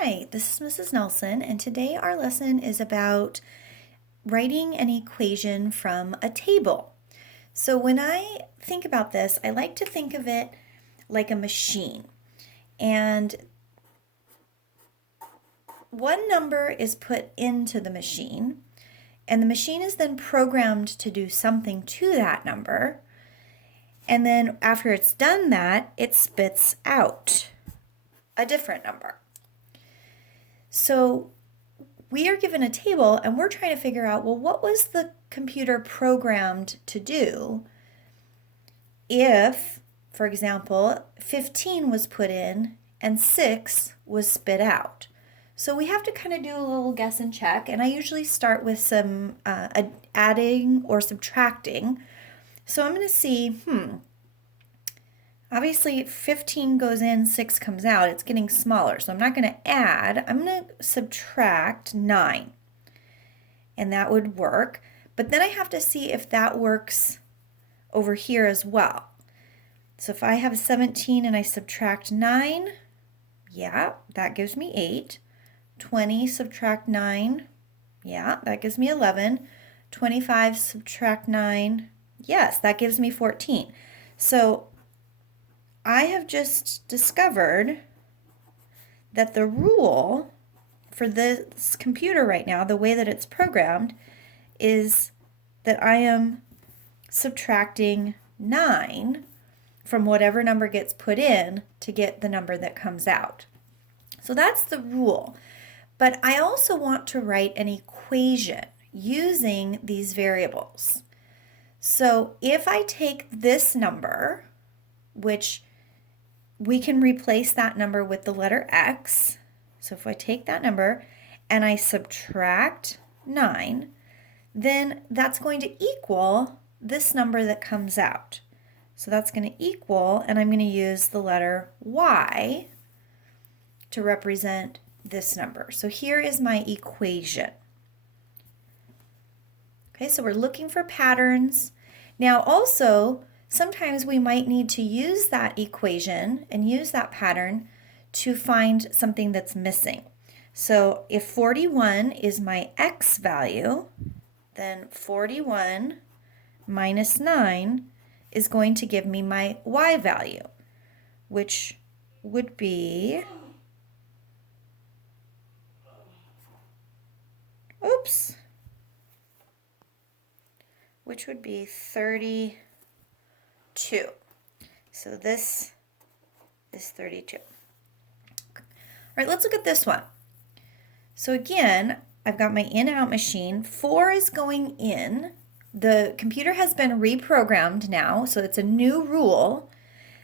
Hi, this is Mrs. Nelson, and today our lesson is about writing an equation from a table. So when I think about this, I like to think of it like a machine. And one number is put into the machine, and the machine is then programmed to do something to that number. And then after it's done that, it spits out a different number. So we are given a table and we're trying to figure out, well, what was the computer programmed to do if, for example, 15 was put in and 6 was spit out? So we have to kind of do a little guess and check, and I usually start with some adding or subtracting. So I'm going to see, obviously 15 goes in, 6 comes out. It's getting smaller, so I'm not going to add. I'm going to subtract 9, and that would work. But then I have to see if that works over here as well. So if I have 17 and I subtract 9, yeah, that gives me 8. 20 subtract 9, yeah, that gives me 11. 25 subtract 9, yes, that gives me 14. So I have just discovered that the rule for this computer right now, the way that it's programmed, is that I am subtracting 9 from whatever number gets put in to get the number that comes out. So that's the rule. But I also want to write an equation using these variables. So if I take this number, which we can replace that number with the letter x. So if I take that number and I subtract 9, then that's going to equal this number that comes out. So that's going to equal, and I'm going to use the letter y to represent this number. So here is my equation. Okay, so we're looking for patterns. Now also, sometimes we might need to use that equation and use that pattern to find something that's missing. So if 41 is my x value, then 41 minus 9 is going to give me my y value, which would be, which would be 32. So this is 32. All right, let's look at this one. So again, I've got my in-out machine. 4 is going in. The computer has been reprogrammed now, so it's a new rule,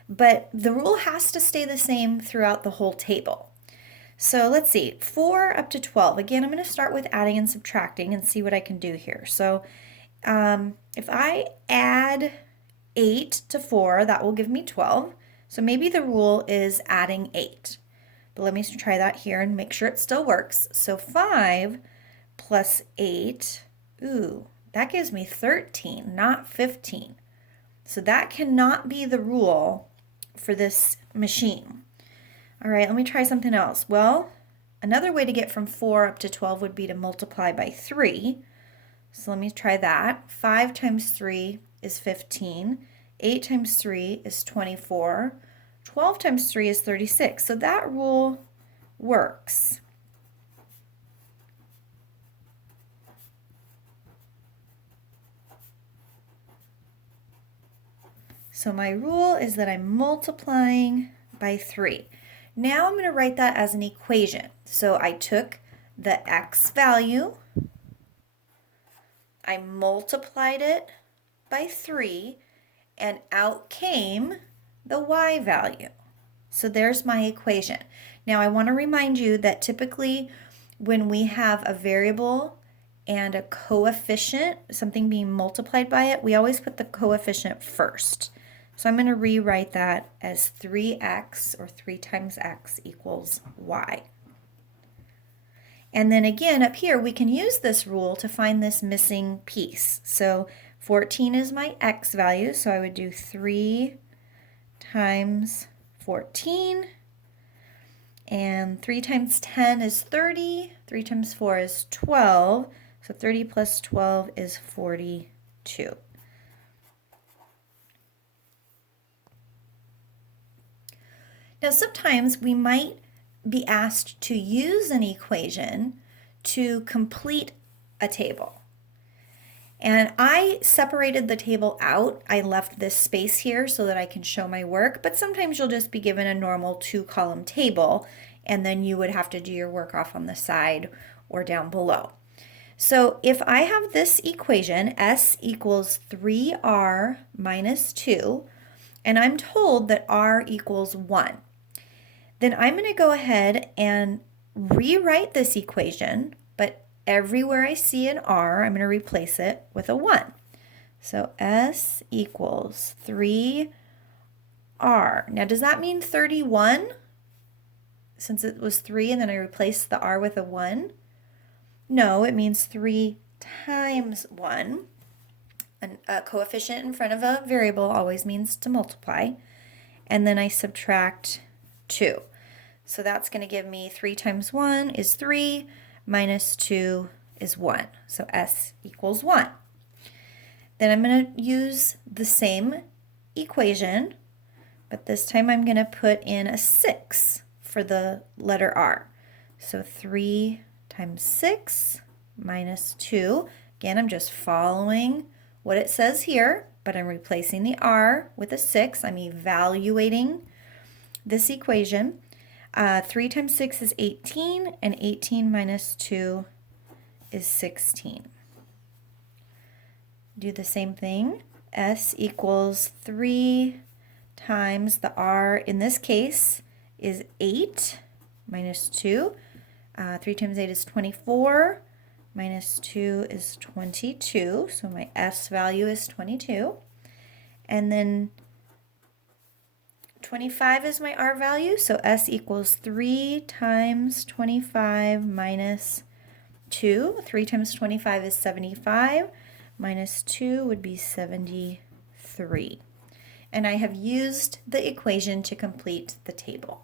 but the rule has to stay the same throughout the whole table. So let's see, 4 up to 12. Again, I'm going to start with adding and subtracting and see what I can do here. So if I add 8 to 4, that will give me 12. So maybe the rule is adding 8. But let me try that here and make sure it still works. So 5 plus 8, that gives me 13, not 15. So that cannot be the rule for this machine. All right, let me try something else. Well, another way to get from 4 up to 12 would be to multiply by 3. So let me try that. 5 times 3 is 15. 8 times 3 is 24. 12 times 3 is 36. So that rule works. So my rule is that I'm multiplying by 3. Now I'm going to write that as an equation. So I took the x value, I multiplied it by 3, and out came the y value. So there's my equation. Now I want to remind you that typically when we have a variable and a coefficient, something being multiplied by it, we always put the coefficient first. So I'm going to rewrite that as 3x, or 3 times x equals y. And then again up here we can use this rule to find this missing piece. So 14 is my x value, so I would do 3 times 14. And 3 times 10 is 30. 3 times 4 is 12. So 30 plus 12 is 42. Now sometimes we might be asked to use an equation to complete a table. And I separated the table out. I left this space here so that I can show my work, but sometimes you'll just be given a normal 2-column table, and then you would have to do your work off on the side or down below. So if I have this equation, S equals 3R minus 2, and I'm told that R equals 1, then I'm going to go ahead and rewrite this equation, but everywhere I see an R, I'm going to replace it with a 1. So S equals 3R. Now, does that mean 31? Since it was 3 and then I replaced the R with a 1? No, it means 3 times 1. A coefficient in front of a variable always means to multiply. And then I subtract 2. So that's going to give me 3 times 1 is 3, minus 2 is 1. So S equals 1. Then I'm going to use the same equation, but this time I'm going to put in a 6 for the letter R. So 3 times 6 minus 2. Again, I'm just following what it says here, but I'm replacing the R with a 6. I'm evaluating this equation. 3 times 6 is 18, and 18 minus 2 is 16. Do the same thing. S equals 3 times the R, in this case, is 8 minus 2. 3 times 8 is 24, minus 2 is 22, so my S value is 22. And then 25 is my R value, so S equals 3 times 25 minus 2. 3 times 25 is 75, minus 2 would be 73. And I have used the equation to complete the table.